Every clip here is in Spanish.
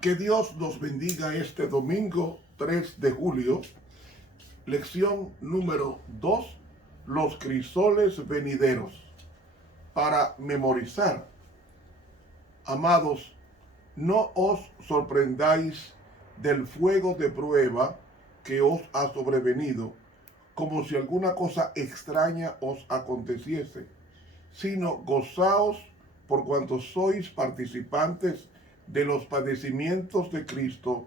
Que Dios nos bendiga este domingo 3 de julio. Lección número 2, los crisoles venideros. Para memorizar. Amados, no os sorprendáis del fuego de prueba que os ha sobrevenido, como si alguna cosa extraña os aconteciese, sino gozaos por cuanto sois participantes de los padecimientos de Cristo,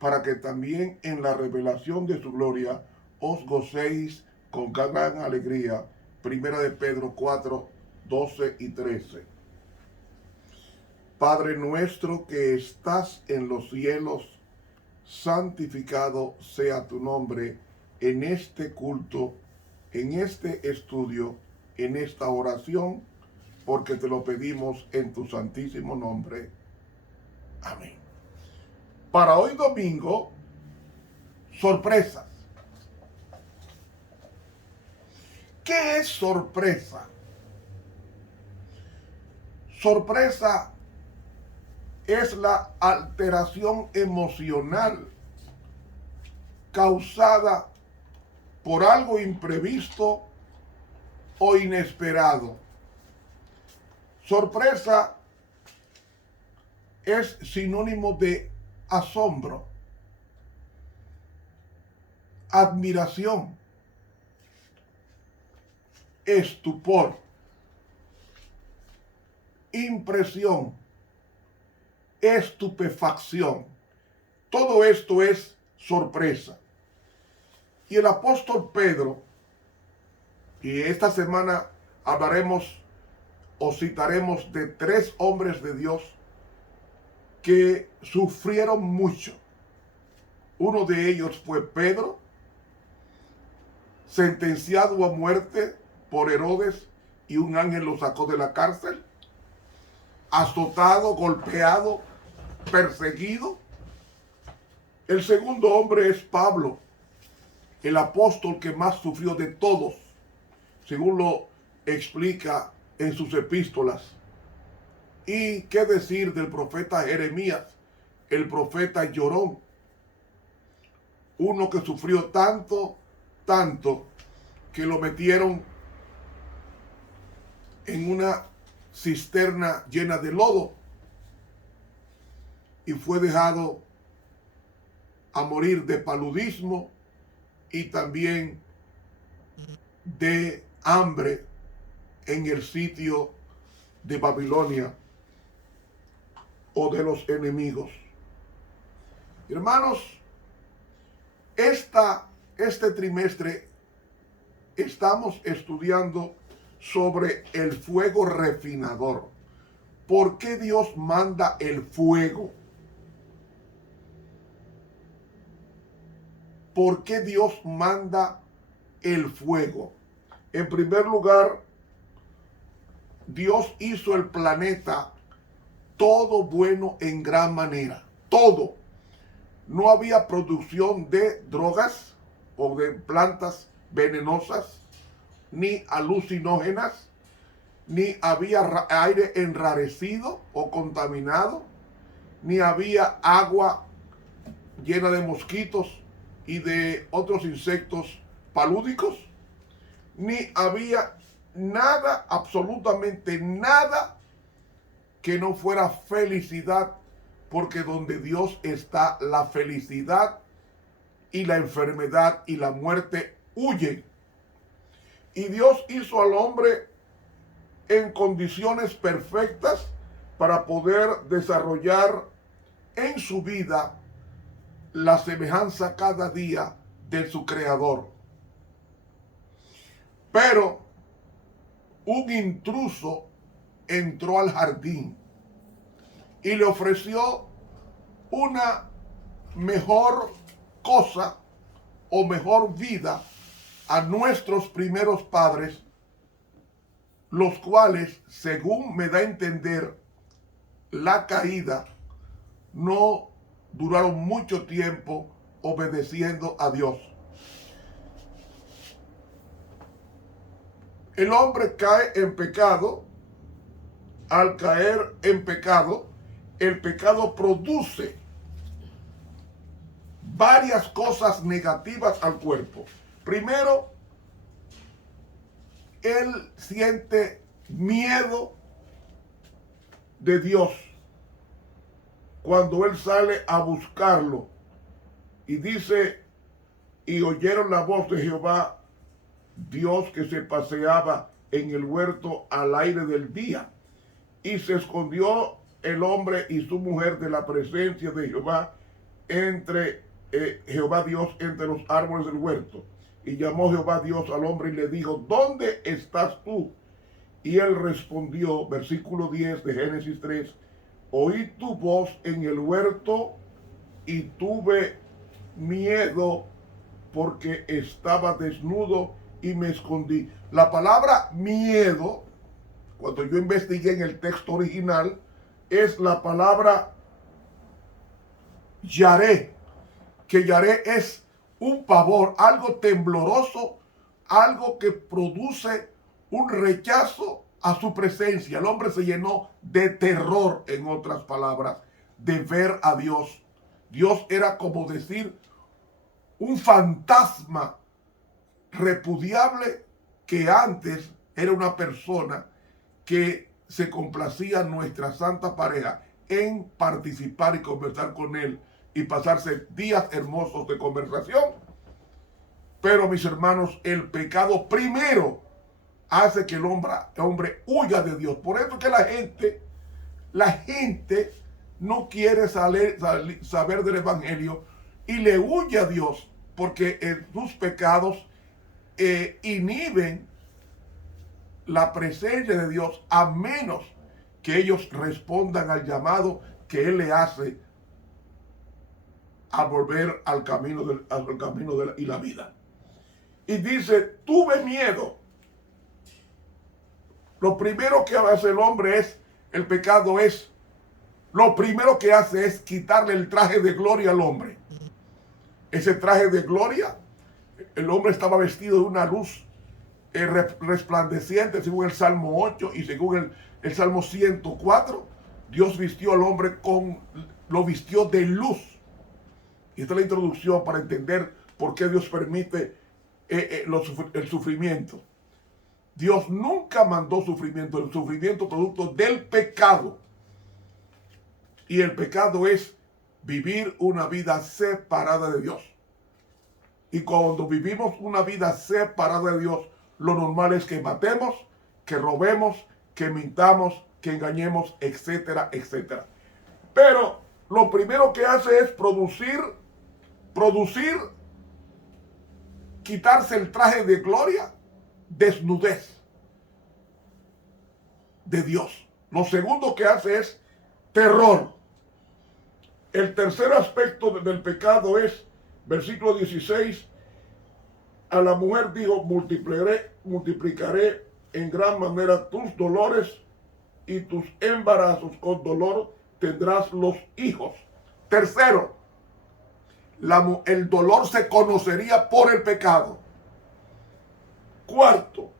para que también en la revelación de su gloria os gocéis con gran alegría. Primera de Pedro 4, 12 y 13. Padre nuestro que estás en los cielos, santificado sea tu nombre en este culto, en este estudio, en esta oración, porque te lo pedimos en tu santísimo nombre. Amén. Para hoy domingo, sorpresas. ¿Qué es sorpresa? Sorpresa es la alteración emocional causada por algo imprevisto o inesperado. Sorpresa es sinónimo de asombro, admiración, estupor, impresión, estupefacción. Todo esto es sorpresa. Y el apóstol Pedro, y esta semana hablaremos o citaremos de 3 hombres de Dios que sufrieron mucho. Uno de ellos fue Pedro, sentenciado a muerte por Herodes y un ángel lo sacó de la cárcel, azotado, golpeado, perseguido. El segundo hombre es Pablo, el apóstol que más sufrió de todos, según lo explica en sus epístolas. Y qué decir del profeta Jeremías, el profeta llorón, uno que sufrió tanto, que lo metieron en una cisterna llena de lodo y fue dejado a morir de paludismo y también de hambre en el sitio de Babilonia o de los enemigos. Hermanos, este trimestre estamos estudiando sobre el fuego refinador. ¿Por qué Dios manda el fuego? ¿Por qué Dios manda el fuego? En primer lugar, Dios hizo el planeta todo bueno en gran manera. Todo. No había producción de drogas o de plantas venenosas, ni alucinógenas, ni había aire enrarecido o contaminado, ni había agua llena de mosquitos y de otros insectos palúdicos, ni había nada, absolutamente nada, que no fuera felicidad, porque donde Dios está, la felicidad y la enfermedad y la muerte huyen. Y Dios hizo al hombre en condiciones perfectas para poder desarrollar en su vida la semejanza cada día de su Creador. Pero un intruso entró al jardín y le ofreció una mejor cosa o mejor vida a nuestros primeros padres, los cuales, según me da a entender la caída, no duraron mucho tiempo obedeciendo a Dios. El hombre cae en pecado. Al caer en pecado, el pecado produce varias cosas negativas al cuerpo. Primero, él siente miedo de Dios cuando él sale a buscarlo. Y dice, y oyeron la voz de Jehová, Dios que se paseaba en el huerto al aire del día. Y se escondió el hombre y su mujer de la presencia de Jehová Jehová Dios entre los árboles del huerto. Y llamó Jehová Dios al hombre y le dijo, ¿dónde estás tú? Y él respondió, versículo 10 de Génesis 3, oí tu voz en el huerto y tuve miedo porque estaba desnudo y me escondí. La palabra miedo, cuando yo investigué en el texto original, es la palabra yaré, que yaré es un pavor, algo tembloroso, algo que produce un rechazo a su presencia. El hombre se llenó de terror, en otras palabras, de ver a Dios. Dios era como decir un fantasma repudiable que antes era una persona que se complacía nuestra santa pareja en participar y conversar con él y pasarse días hermosos de conversación. Pero mis hermanos, el pecado primero hace que el hombre huya de Dios. Por eso que la gente no quiere saber del evangelio y le huye a Dios, porque sus pecados inhiben la presencia de Dios, a menos que ellos respondan al llamado que Él le hace a volver al camino y la vida. Y dice, tuve miedo. Lo primero que hace el hombre el pecado lo primero que hace es quitarle el traje de gloria al hombre. Ese traje de gloria, el hombre estaba vestido de una luz resplandeciente, según el Salmo 8 y según el Salmo 104. Dios vistió al hombre lo vistió de luz. Y esta es la introducción para entender por qué Dios permite el sufrimiento. Dios nunca mandó sufrimiento, el sufrimiento producto del pecado. Y el pecado es vivir una vida separada de Dios. Y cuando vivimos una vida separada de Dios, lo normal es que matemos, que robemos, que mintamos, que engañemos, etcétera, etcétera. Pero lo primero que hace es producir, quitarse el traje de gloria, desnudez de Dios. Lo segundo que hace es terror. El tercer aspecto del pecado es, versículo 16, a la mujer dijo, multiplicaré en gran manera tus dolores y tus embarazos, con dolor tendrás los hijos. Tercero, el dolor se conocería por el pecado. Cuarto,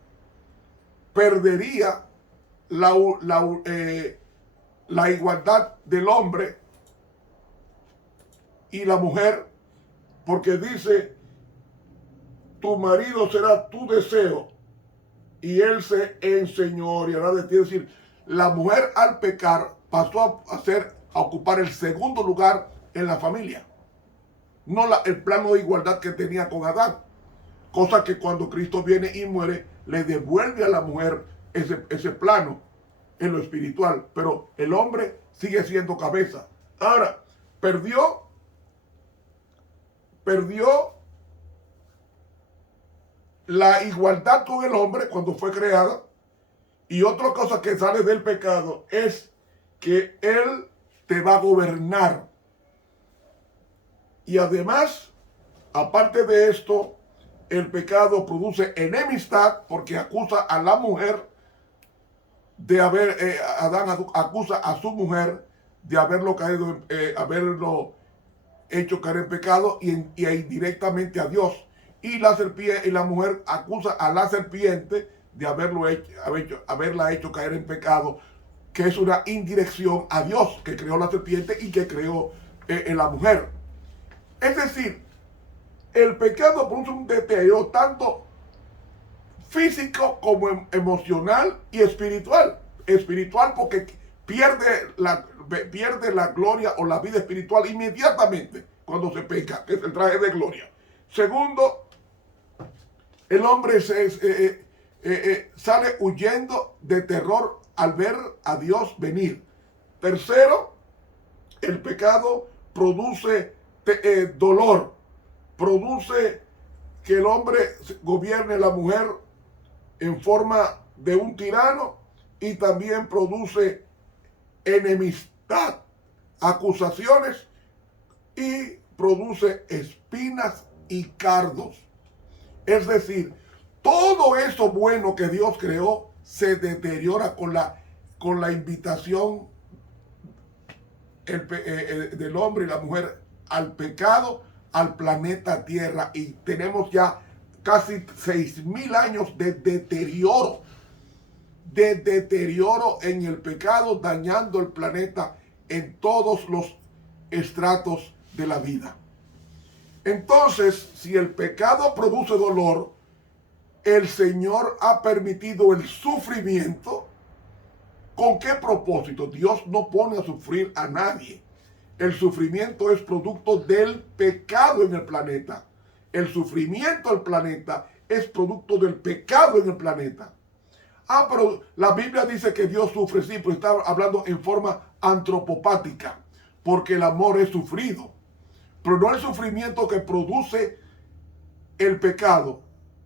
perdería la igualdad del hombre y la mujer, porque dice, tu marido será tu deseo y él se enseñoreará de ti. Es decir, la mujer al pecar pasó a ocupar el segundo lugar en la familia, no el plano de igualdad que tenía con Adán, cosa que cuando Cristo viene y muere le devuelve a la mujer ese plano en lo espiritual, pero el hombre sigue siendo cabeza. Ahora, perdió la igualdad con el hombre cuando fue creada. Y otra cosa que sale del pecado es que él te va a gobernar. Y además, aparte de esto, el pecado produce enemistad, porque acusa a la mujer de Adán acusa a su mujer de haberlo hecho caer en pecado y directamente a Dios. Y la mujer acusa a la serpiente de haberla hecho caer en pecado, que es una indirección a Dios, que creó la serpiente y que creó la mujer. Es decir, el pecado produce un deterioro tanto físico como emocional y espiritual. Espiritual porque pierde la gloria o la vida espiritual inmediatamente cuando se peca, que es el traje de gloria. Segundo, el hombre sale huyendo de terror al ver a Dios venir. Tercero, el pecado produce dolor, produce que el hombre gobierne a la mujer en forma de un tirano y también produce enemistad, acusaciones y produce espinas y cardos. Es decir, todo eso bueno que Dios creó se deteriora con la invitación del hombre y la mujer al pecado, al planeta Tierra, y tenemos ya casi 6,000 años de deterioro en el pecado, dañando el planeta en todos los estratos de la vida. Entonces, si el pecado produce dolor, el Señor ha permitido el sufrimiento. ¿Con qué propósito? Dios no pone a sufrir a nadie. El sufrimiento es producto del pecado en el planeta. El sufrimiento del planeta es producto del pecado en el planeta. Pero la Biblia dice que Dios sufre, sí, pero está hablando en forma antropopática, porque el amor es sufrido. Pero no el sufrimiento que produce el pecado,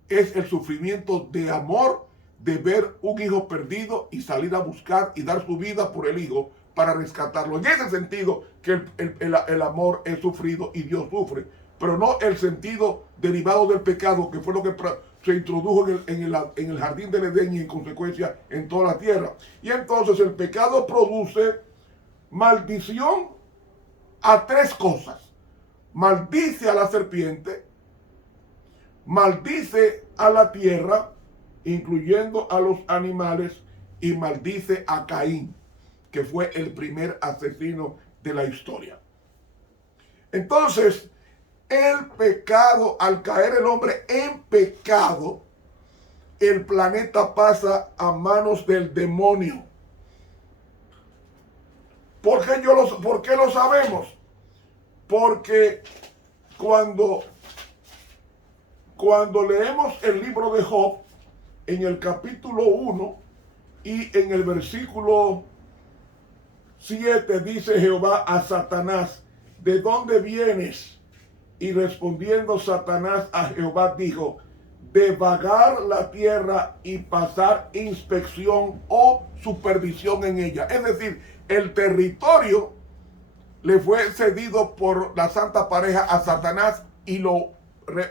es el sufrimiento de amor, de ver un hijo perdido y salir a buscar y dar su vida por el hijo para rescatarlo. En ese sentido que el amor es sufrido y Dios sufre, pero no el sentido derivado del pecado, que fue lo que se introdujo en el jardín del Edén y en consecuencia en toda la tierra. Y entonces el pecado produce maldición a tres cosas. Maldice a la serpiente, maldice a la tierra, incluyendo a los animales, y maldice a Caín, que fue el primer asesino de la historia. Entonces, el pecado, al caer el hombre en pecado, el planeta pasa a manos del demonio. ¿Por qué lo sabemos? Porque cuando leemos el libro de Job, en el capítulo 1 y en el versículo 7 dice Jehová a Satanás: ¿de dónde vienes? Y respondiendo Satanás a Jehová dijo: de vagar la tierra y pasar inspección o supervisión en ella. Es decir, el territorio le fue cedido por la santa pareja a Satanás y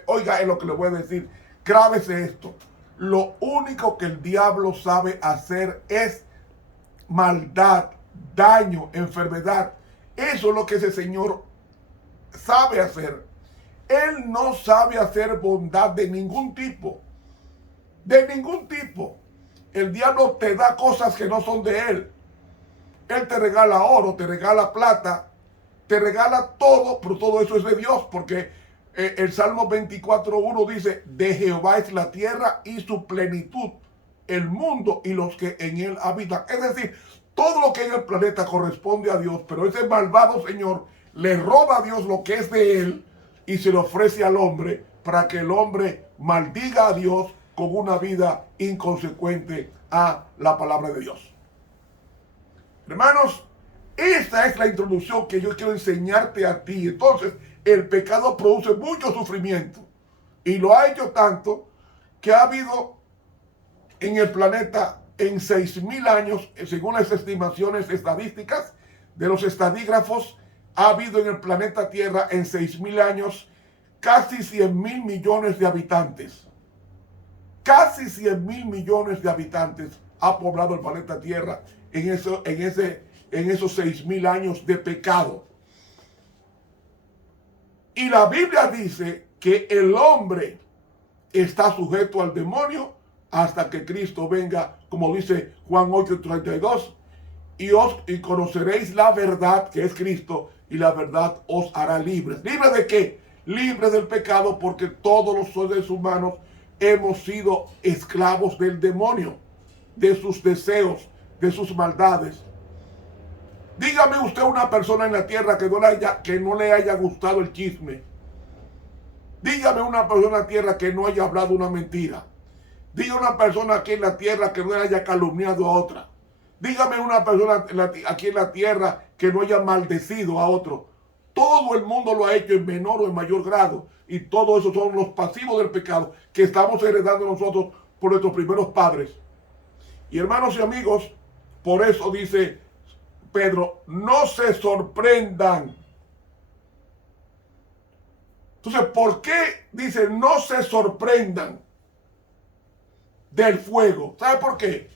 oiga en lo que le voy a decir, grábese esto: lo único que el diablo sabe hacer es maldad, daño, enfermedad. Eso es lo que ese señor sabe hacer. Él no sabe hacer bondad de ningún tipo. De ningún tipo. El diablo te da cosas que no son de él. Él te regala oro, te regala plata, te regala todo, pero todo eso es de Dios, porque el Salmo 24:1 dice: de Jehová es la tierra y su plenitud, el mundo y los que en él habitan. Es decir, todo lo que hay en el planeta corresponde a Dios, pero ese malvado señor le roba a Dios lo que es de él y se lo ofrece al hombre para que el hombre maldiga a Dios con una vida inconsecuente a la palabra de Dios. Hermanos, esta es la introducción que yo quiero enseñarte a ti. Entonces, el pecado produce mucho sufrimiento, y lo ha hecho tanto que ha habido en el planeta en 6,000 años, según las estimaciones estadísticas de los estadígrafos, ha habido en el planeta Tierra en 6,000 años casi 100,000 millones de habitantes. Casi 100,000 millones de habitantes ha poblado el planeta Tierra en esos 6,000 años de pecado. Y la Biblia dice que el hombre está sujeto al demonio hasta que Cristo venga, como dice Juan 8:32, y conoceréis la verdad, que es Cristo, y la verdad os hará libres. ¿Libres de qué? Libres del pecado, porque todos los seres humanos hemos sido esclavos del demonio, de sus deseos, de sus maldades. Dígame usted una persona en la tierra que no le haya gustado el chisme. Dígame una persona en la tierra que no haya hablado una mentira. Dígame una persona aquí en la tierra que no haya calumniado a otra. Dígame una persona aquí en la tierra que no haya maldecido a otro. Todo el mundo lo ha hecho en menor o en mayor grado. Y todo eso son los pasivos del pecado que estamos heredando nosotros por nuestros primeros padres. Y hermanos y amigos, por eso dice Pedro, no se sorprendan. Entonces, ¿por qué dice no se sorprendan del fuego? ¿Sabe por qué?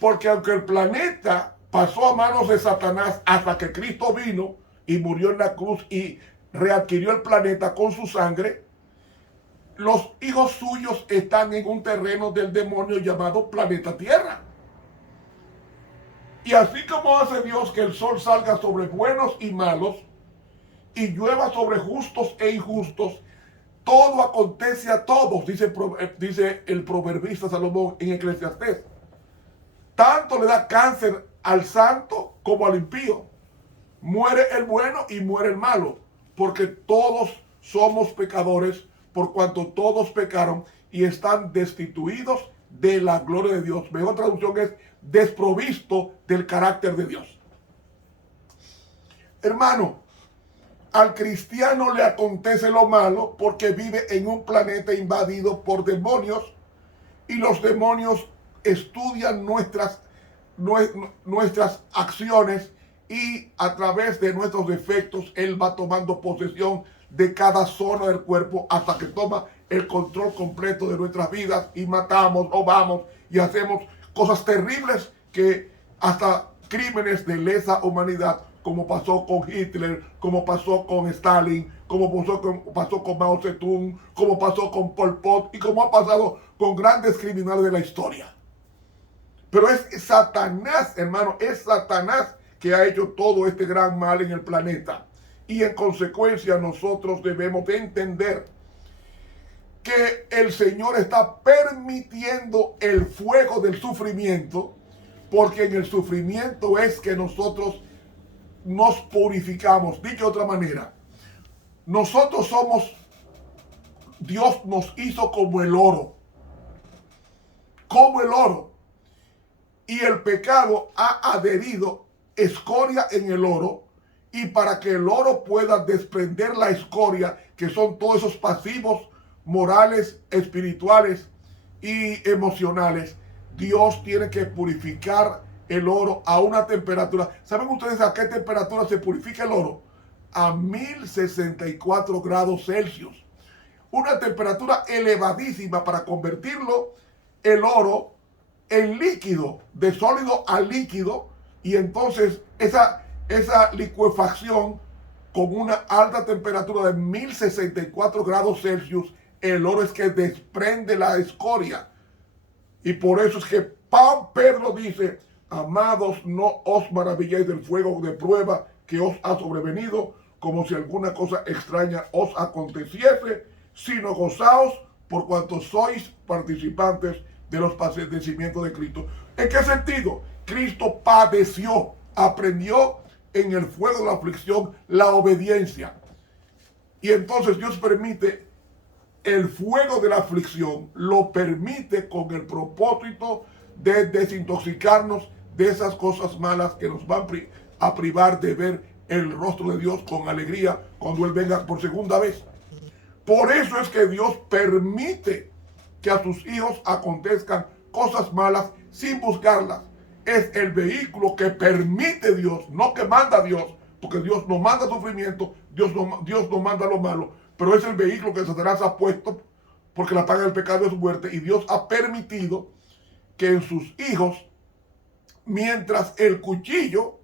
Porque aunque el planeta pasó a manos de Satanás hasta que Cristo vino y murió en la cruz y readquirió el planeta con su sangre, los hijos suyos están en un terreno del demonio llamado planeta Tierra. Y así como hace Dios que el sol salga sobre buenos y malos y llueva sobre justos e injustos, todo acontece a todos, dice el proverbista Salomón en Eclesiastés. Tanto le da cáncer al santo como al impío. Muere el bueno y muere el malo, porque todos somos pecadores, por cuanto todos pecaron y están destituidos de la gloria de Dios. Mejor traducción es desprovisto del carácter de Dios. Hermano, al cristiano le acontece lo malo porque vive en un planeta invadido por demonios y los demonios estudian nuestras acciones y a través de nuestros defectos él va tomando posesión de cada zona del cuerpo hasta que toma el control completo de nuestras vidas y matamos, robamos y hacemos cosas terribles que hasta crímenes de lesa humanidad, como pasó con Hitler, como pasó con Stalin, como pasó con Mao Zedong, como pasó con Pol Pot y como ha pasado con grandes criminales de la historia. Pero es Satanás, hermano, es Satanás que ha hecho todo este gran mal en el planeta. Y en consecuencia nosotros debemos de entender que el Señor está permitiendo el fuego del sufrimiento, porque en el sufrimiento es que nosotros nos purificamos. Dicho de otra manera, nosotros Dios nos hizo como el oro, y el pecado ha adherido escoria en el oro, y para que el oro pueda desprender la escoria, que son todos esos pasivos morales, espirituales y emocionales, Dios tiene que purificar el oro a una temperatura. ¿Saben ustedes a qué temperatura se purifica el oro? A 1064 grados Celsius. Una temperatura elevadísima para convertirlo, el oro, en líquido, de sólido a líquido, y entonces esa licuefacción con una alta temperatura de 1064 grados Celsius, el oro es que desprende la escoria. Y por eso es que Pedro dice, amados, no os maravilléis del fuego de prueba que os ha sobrevenido, como si alguna cosa extraña os aconteciese, sino gozaos por cuanto sois participantes de los padecimientos de Cristo. ¿En qué sentido? Cristo padeció, aprendió en el fuego de la aflicción la obediencia. Y entonces Dios permite el fuego de la aflicción, lo permite con el propósito de desintoxicarnos de esas cosas malas que nos van a privar de ver el rostro de Dios con alegría cuando Él venga por segunda vez. Por eso es que Dios permite que a sus hijos acontezcan cosas malas sin buscarlas. Es el vehículo que permite Dios, no que manda Dios, porque Dios no manda sufrimiento, Dios no manda lo malo, pero es el vehículo que Satanás ha puesto, porque la paga del pecado es muerte, y Dios ha permitido que en sus hijos, mientras el cuchillo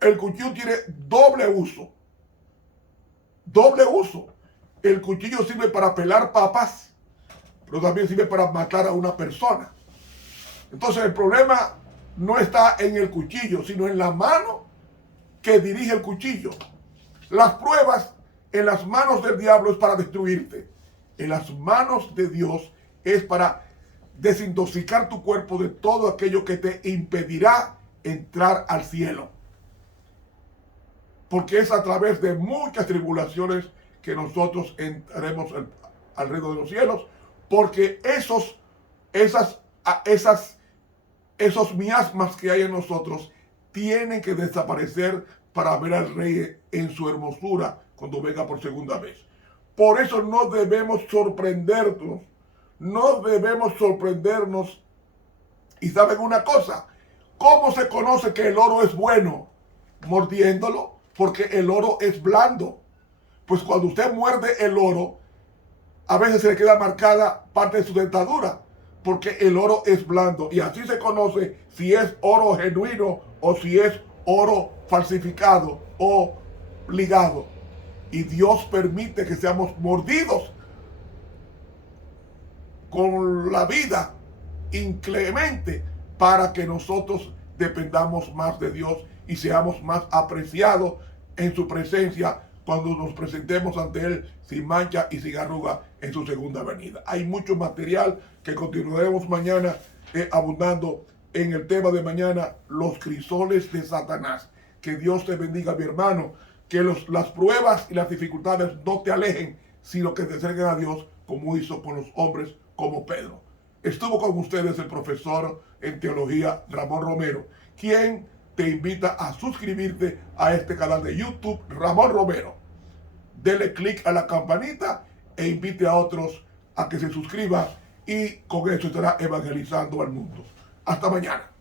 tiene doble uso. El cuchillo sirve para pelar papas, pero también sirve para matar a una persona. Entonces el problema no está en el cuchillo, sino en la mano que dirige el cuchillo. Las pruebas en las manos del diablo es para destruirte. En las manos de Dios es para desintoxicar tu cuerpo de todo aquello que te impedirá entrar al cielo. Porque es a través de muchas tribulaciones que nosotros entraremos al reino de los cielos. Porque esos miasmas que hay en nosotros tienen que desaparecer para ver al Rey en su hermosura cuando venga por segunda vez. Por eso no debemos sorprendernos. No debemos sorprendernos. Y ¿saben una cosa? ¿Cómo se conoce que el oro es bueno? Mordiéndolo, porque el oro es blando. Pues cuando usted muerde el oro, a veces se le queda marcada parte de su dentadura, porque el oro es blando. Y así se conoce si es oro genuino o si es oro falsificado o ligado. Y Dios permite que seamos mordidos con la vida inclemente para que nosotros dependamos más de Dios y seamos más apreciados en su presencia cuando nos presentemos ante Él sin mancha y sin arruga en su segunda venida. Hay mucho material que continuaremos mañana abundando en el tema de mañana, los crisoles de Satanás. Que Dios te bendiga, mi hermano, que las pruebas y las dificultades no te alejen, sino que te acerquen a Dios, como hizo con los hombres como Pedro. Estuvo con ustedes el profesor en teología Ramón Romero, quien te invita a suscribirte a este canal de YouTube Ramón Romero. Dele clic a la campanita e invite a otros a que se suscriban y con eso estará evangelizando al mundo. Hasta mañana.